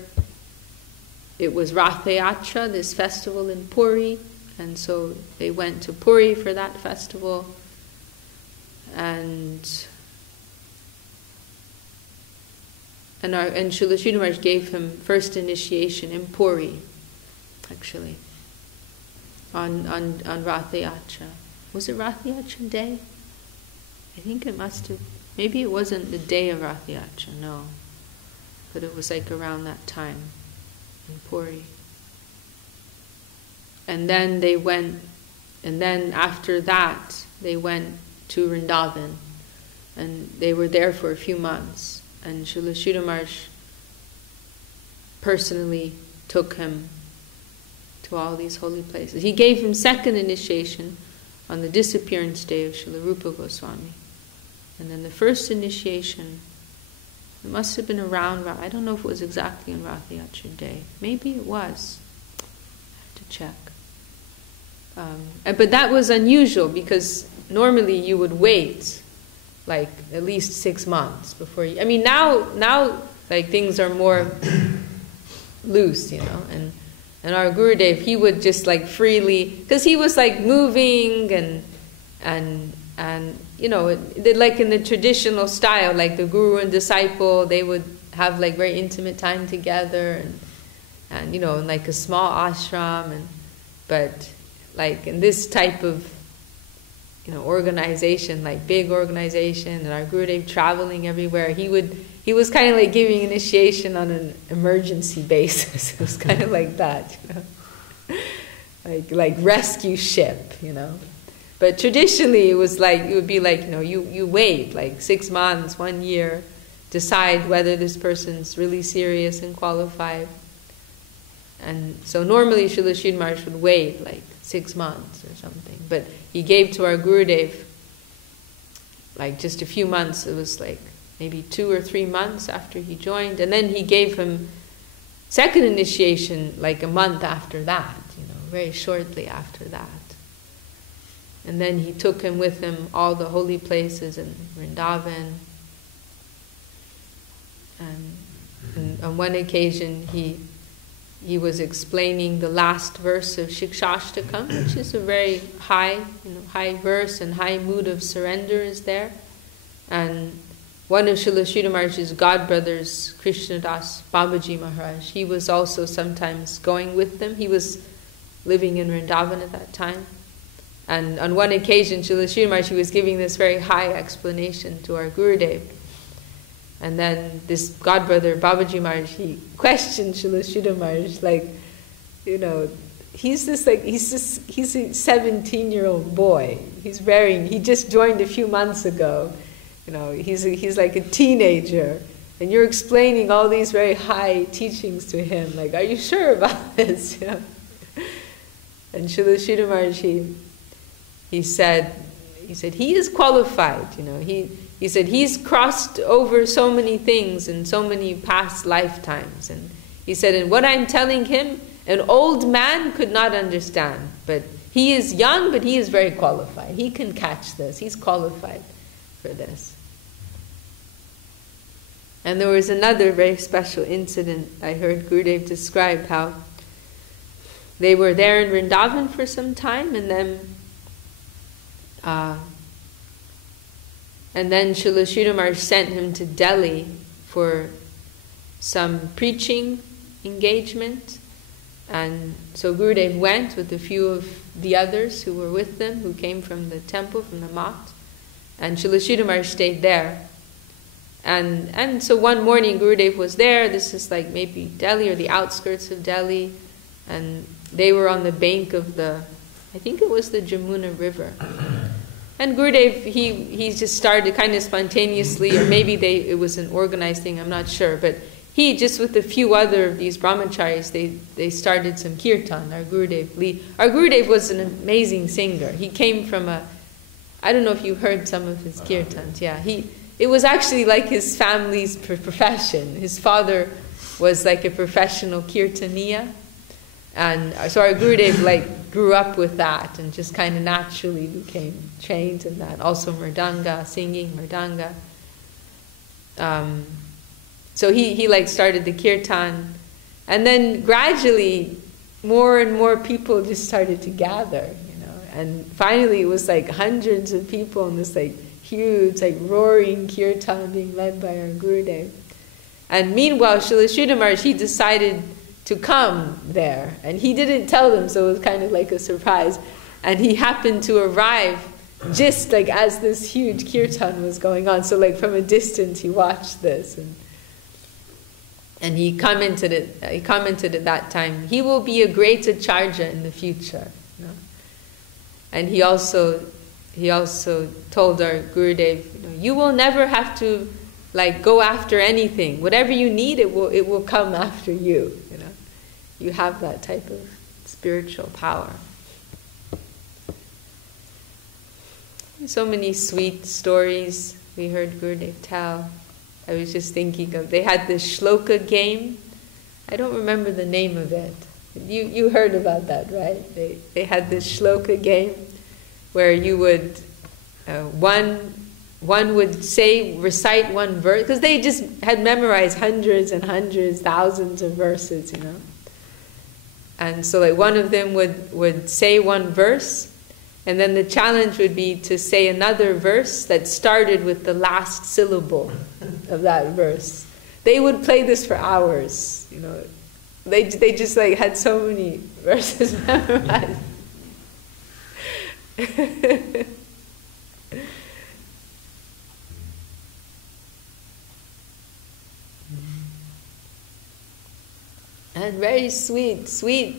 it was Rath-yatra, this festival in Puri, and so they went to Puri for that festival. And Srila Sridhar Maharaj gave him first initiation in Puri, actually, on Rath-yatra. Was it Rath-yatra day? I think it must have. Maybe it wasn't the day of Rath-yatra, no. But it was around that time in Puri. And then after that, they went to Vrindavan. And they were there for a few months. And Srila Sridhar Maharaj personally took him to all these holy places. He gave him second initiation on the disappearance day of Srila Rupa Goswami. And then the first initiation, it must have been around, I don't know if it was exactly on Rath-yatra day. Maybe it was. I have to check. But that was unusual because normally you would wait at least 6 months before you... now things are more loose, and our Gurudev, he would just freely... Because he was moving and in the traditional style, the guru and disciple, they would have very intimate time together, and in a small ashram, but in this type of organization, big organization, and our Gurudev traveling everywhere, he was kind of giving initiation on an emergency basis. It was kind of like that, like rescue ship, But traditionally, it was it would be you wait 6 months, 1 year, decide whether this person's really serious and qualified. And so normally Srila Sridhar Maharaj would wait 6 months or something. But he gave to our Gurudev just a few months. It was maybe 2 or 3 months after he joined. And then he gave him second initiation a month after that, very shortly after that. And then he took him with him all the holy places in Vrindavan. And on one occasion he was explaining the last verse of Shikshashtakam, which is a very high verse, and high mood of surrender is there. And one of Srila Sridhar Maharaj's godbrothers, Krishnadas Babaji Maharaj, he was also sometimes going with them. He was living in Vrindavan at that time. And on one occasion, Srila Sridhar Maharaj, he was giving this very high explanation to our Gurudev. And then this godbrother, Babaji Maharaj, he questioned Srila Sridhar Maharaj, he's a 17-year-old boy. He just joined a few months ago. He's like a teenager. And you're explaining all these very high teachings to him. Are you sure about this? And Srila Sridhar Maharaj, he said, he is qualified, you know. He said he's crossed over so many things in so many past lifetimes. And he said, and what I'm telling him, an old man could not understand. But he is young, but he is very qualified. He can catch this. He's qualified for this. And there was another very special incident I heard Gurudev describe, how they were there in Vrindavan for some time, and then Srila Sridhar Maharaj sent him to Delhi for some preaching engagement. And so Gurudev went with a few of the others who were with them, who came from the temple, from the Math. And Srila Sridhar Maharaj stayed there. And so one morning Gurudev was there. This is like maybe Delhi or the outskirts of Delhi. And they were on the bank of I think it was the Jamuna River. And Gurudev, he just started kind of spontaneously, or maybe it was an organized thing, I'm not sure. But he, just with a few other of these brahmacharis, they started some kirtan, our Gurudev. Our Gurudev was an amazing singer. He came from I don't know if you heard some of his kirtans. Yeah, it was actually like his family's profession. His father was like a professional kirtaniya. And so our Gurudev grew up with that and just kind of naturally became trained in that. Also mridanga, singing mridanga. So he started the kirtan. And then gradually more and more people just started to gather, you know. And finally it was like hundreds of people in this huge, roaring kirtan being led by our Gurudev. And meanwhile, Srila Sridhar Maharaj, he decided to come there. And he didn't tell them, so it was kind of like a surprise. And he happened to arrive just as this huge kirtan was going on. So from a distance he watched this. And he commented at that time, he will be a great acharya in the future. You know? And he also told our Gurudev, you will never have to go after anything. Whatever you need, it will come after you. You know, you have that type of spiritual power. So many sweet stories we heard Gurudev tell. I was just thinking of, they had this shloka game. I don't remember the name of it. You heard about that, right? They had this shloka game where you would, one would recite one verse, because they just had memorized hundreds and hundreds, thousands of verses, you know. And so one of them would say one verse, and then the challenge would be to say another verse that started with the last syllable of that verse. They would play this for hours, you know. They just had so many verses memorized. And very sweet.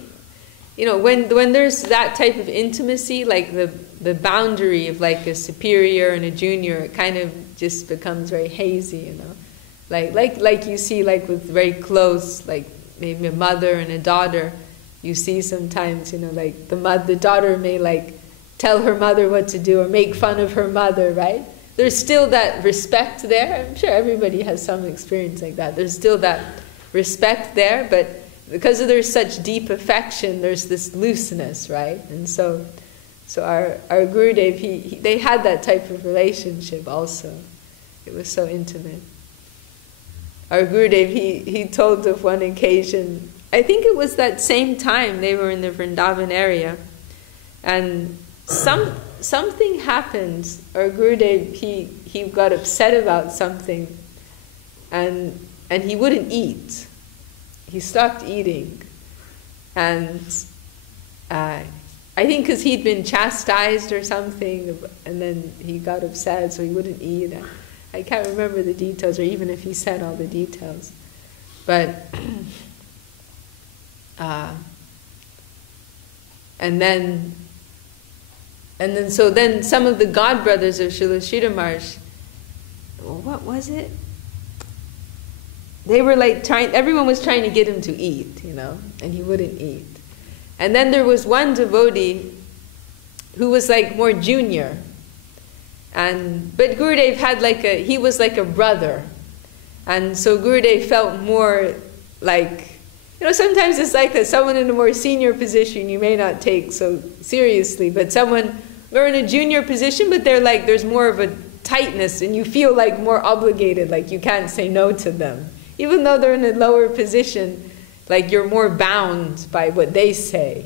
You know, when there's that type of intimacy, like the boundary of a superior and a junior, it kind of just becomes very hazy, you know. Like you see with very close, maybe a mother and a daughter, you see sometimes, you know, the daughter may tell her mother what to do or make fun of her mother, right? There's still that respect there. I'm sure everybody has some experience like that. There's still that respect there, but because there's such deep affection, there's this looseness, right? And so our Gurudev, they had that type of relationship also. It was so intimate. Our Gurudev, he told of one occasion, I think it was that same time they were in the Vrindavan area, and something happened. Our Gurudev, he got upset about something, and he wouldn't eat. He stopped eating, and I think because he'd been chastised or something, and then he got upset, so he wouldn't eat. I can't remember the details, or even if he said all the details. But and then some of the godbrothers of Srila Sridhar Maharaj, what was it? They were everyone was trying to get him to eat, you know, and he wouldn't eat. And then there was one devotee who was more junior, But Gurudev had he was like a brother. And so Gurudev felt more like, sometimes it's like that someone in a more senior position you may not take so seriously, but someone, they're in a junior position, but they're like, there's more of a tightness and you feel like more obligated, like you can't say no to them. Even though they're in a lower position, like you're more bound by what they say,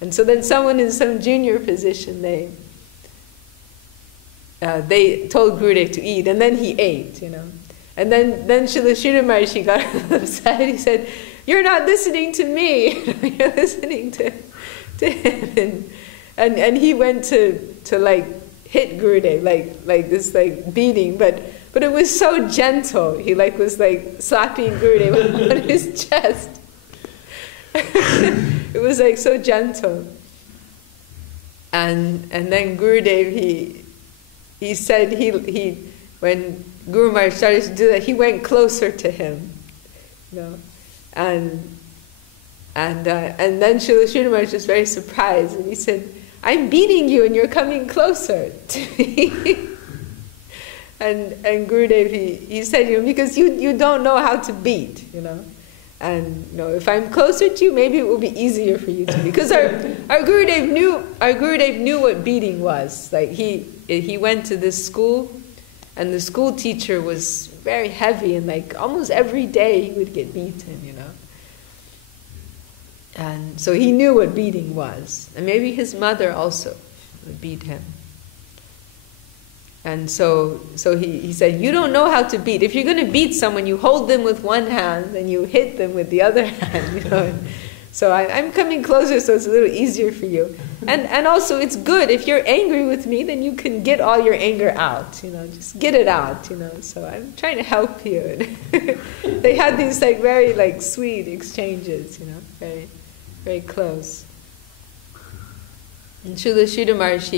And so then someone in some junior position, they told Gurudev to eat, and then he ate, And then Srila Maharaj got upset. He said, "You're not listening to me. You're listening to him." And he went to hit Gurudev, like this beating, but it was so gentle. He was slapping Gurudev on his chest. It was so gentle. And then Gurudev, he said when Guru Maharaj started to do that, he went closer to him, and then Srila Maharaj was very surprised, and he said, "I'm beating you, and you're coming closer to me." and Gurudev, he said, because you don't know how to beat, and if I'm closer to you, maybe it will be easier for you to beat. Because our Gurudev knew what beating was. He went to this school. And the school teacher was very heavy, and almost every day he would get beaten, And so he knew what beating was. And maybe his mother also would beat him. And so he said, "You don't know how to beat. If you're going to beat someone, you hold them with one hand and you hit them with the other hand, So I'm coming closer, so it's a little easier for you. And also it's good, if you're angry with me, then you can get all your anger out, just get it out, So I'm trying to help you. They had these very sweet exchanges, very, very close. And Srila Maharaj,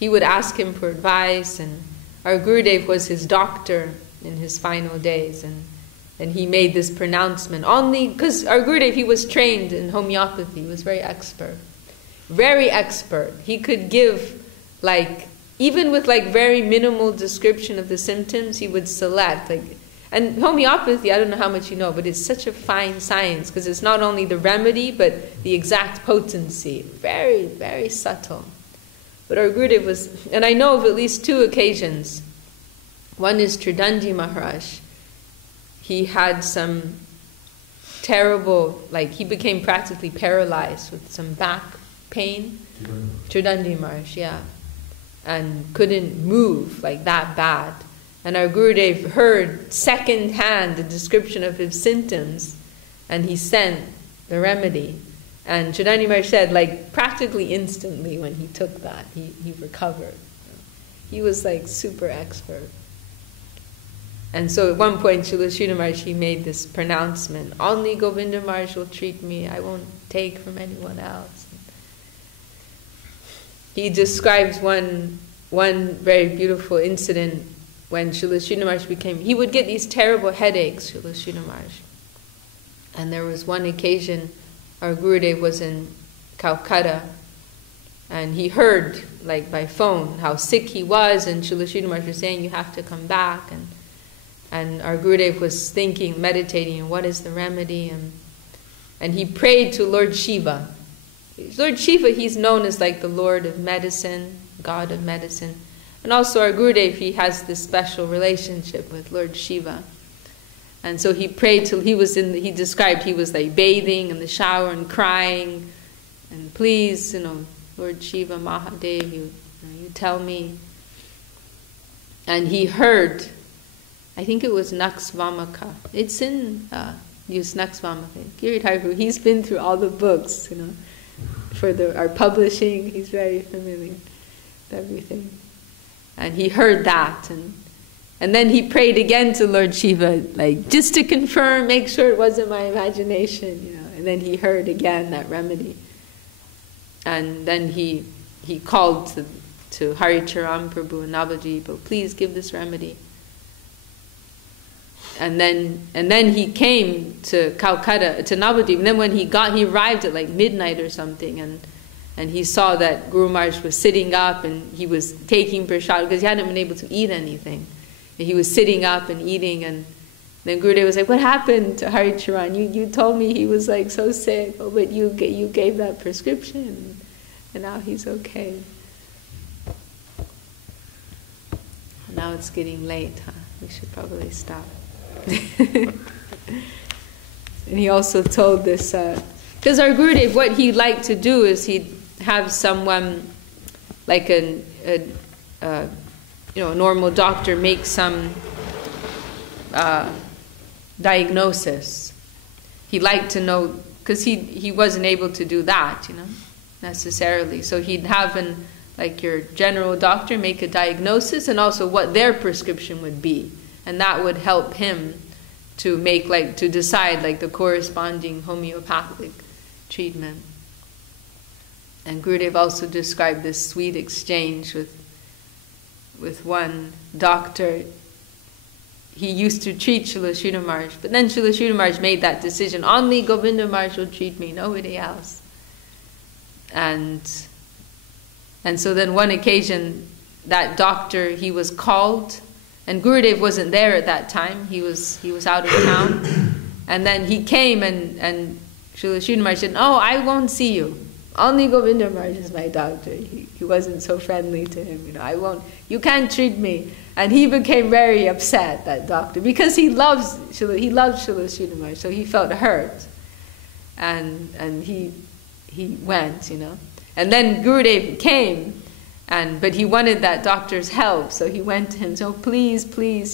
he would ask him for advice, and our Gurudev was his doctor in his final days, and he made this pronouncement, only because our Gurudev, he was trained in homeopathy, he was very expert. Very expert. He could give, even with very minimal description of the symptoms, he would select, and homeopathy, I don't know how much you know, but it's such a fine science, because it's not only the remedy, but the exact potency. Very, very subtle. But our Gurudev was, and I know of at least 2 occasions. One is Tridandi Maharaj. He had some terrible, he became practically paralyzed with some back pain. Tridandi Maharaj, yeah. And couldn't move that bad. And our Gurudev heard second-hand the description of his symptoms, and he sent the remedy. And Tridandi Maharaj said, practically instantly when he took that, he recovered. He was super expert. And so at one point, Srila Maharaj, he made this pronouncement, only Govinda Maharaj will treat me, I won't take from anyone else. He describes one very beautiful incident when Srila Maharaj he would get these terrible headaches, Srila Maharaj. And there was one occasion, our Gurudev was in Calcutta, and he heard, by phone, how sick he was, and Srila Maharaj was saying, you have to come back, and our Gurudev was thinking, meditating, what is the remedy? And he prayed to Lord Shiva. Lord Shiva, he's known as the Lord of medicine, God of medicine. And also our Gurudev, he has this special relationship with Lord Shiva. And so he prayed till he described he was bathing in the shower and crying. And please, Lord Shiva, Mahadev, you tell me. And he heard, I think it was Naksvamaka. It's in Naksvamaka. Giri Thakur, he's been through all the books, for our publishing. He's very familiar with everything. And he heard that. And then he prayed again to Lord Shiva, just to confirm, make sure it wasn't my imagination, And then he heard again that remedy. And then he called to Haricharan Prabhu and Navadvipa, please give this remedy. And then he came to Calcutta, to Navadvip, and then when he arrived at midnight or something, and and he saw that Guru Maharaj was sitting up and he was taking prasad because he hadn't been able to eat anything. And he was sitting up and eating, and then Gurudev was like, "What happened to Hari Charan? You told me he was like so sick, oh, but you gave that prescription, and now he's okay." Now it's getting late, huh? We should probably stop. And he also told this, because our Gurudev, what he'd like to do is he'd have someone, like a normal doctor, make some diagnosis. He'd like to know, because he wasn't able to do that, necessarily. So he'd have like your general doctor make a diagnosis and also what their prescription would be. And that would help him to to decide like the corresponding homeopathic treatment. And Gurudev also described this sweet exchange with one doctor. He used to treat Srila Sridhar Maharaj, but then Srila Sridhar Maharaj made that decision, only Govinda Maharaj will treat me, nobody else. And so then one occasion, that doctor, he was called, and Gurudev wasn't there at that time, he was out of town. And then he came and Srila Sridhar Maharaj said, "Oh, I won't see you. Only Govinda Maharaj is my doctor." He wasn't so friendly to him, you can't treat me. And he became very upset, that doctor, because he loved Srila Sridhar Maharaj, so he felt hurt. And he went, And then Gurudev came, but he wanted that doctor's help, so he went to him, "So please,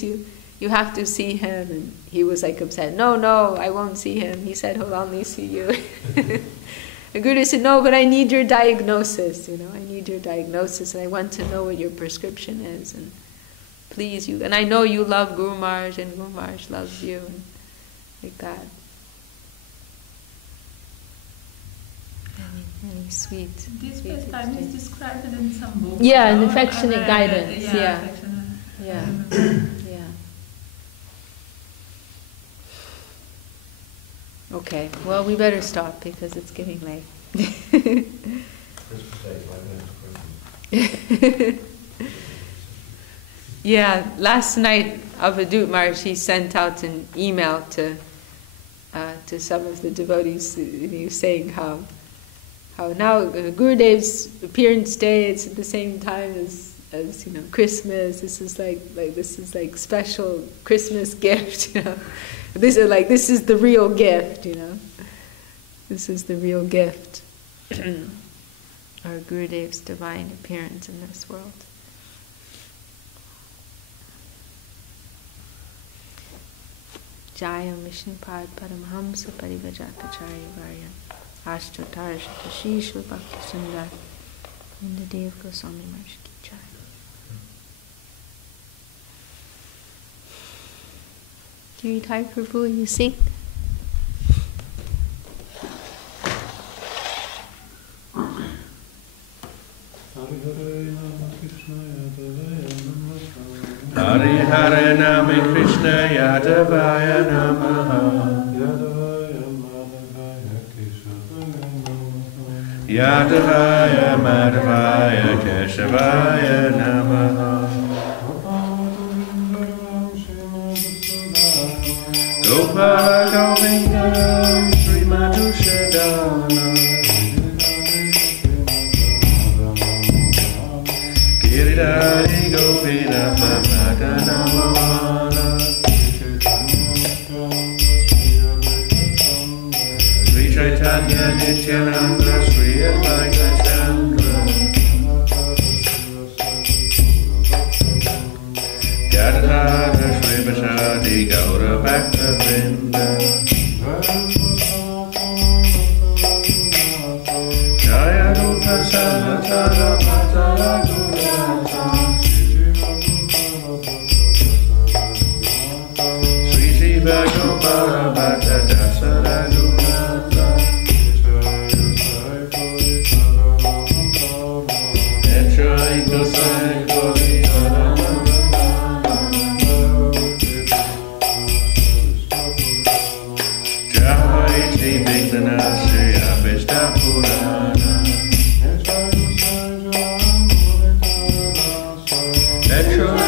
you have to see him." And he was like upset, No, I won't see him. He said, "He'll only see you." And Gurudev said, "No, but I need your diagnosis, I need your diagnosis, and I want to know what your prescription is, and please, and I know you love Guru Maharaj, and Guru Maharaj loves you," and like that. Any sweet. This first time is described in some book. Yeah, an affectionate guidance. Yeah. Okay, well, we better stop because it's getting late. Yeah, last night Avadut Maharaj, he sent out an email to some of the devotees, he was saying how now Gurudev's appearance day, it's at the same time as Christmas. This is like special Christmas gift, This is the real gift, This is the real gift. Our Gurudev's divine appearance in this world. Jaya Vishnupad Paramhamsa Parivajakacharya Varya Ashtotar Shatashishu Bhakti Sundar Indadev Goswami Maharaj Ki Jai. Giri Prabhu, you sing? Hare Hare Name Krishna Yadavaya Namaha Yadavaya Madhavaya Keshavaya Namaha Gopala Govinda Sri Madhushadana Giridhari Govinda Pamadana Moana Sri Chaitanya Nityananda Sri Advaita Chandra Gadadhara Sri Vishadi Gaura Bhakta Vrinda Jaya Rupa Samatara Matara Sri Shiva Gopala Bhatta Dasara Gunata Enjoy Gosai Gori Jai Shri Vigna Shri Avishta Purana Petro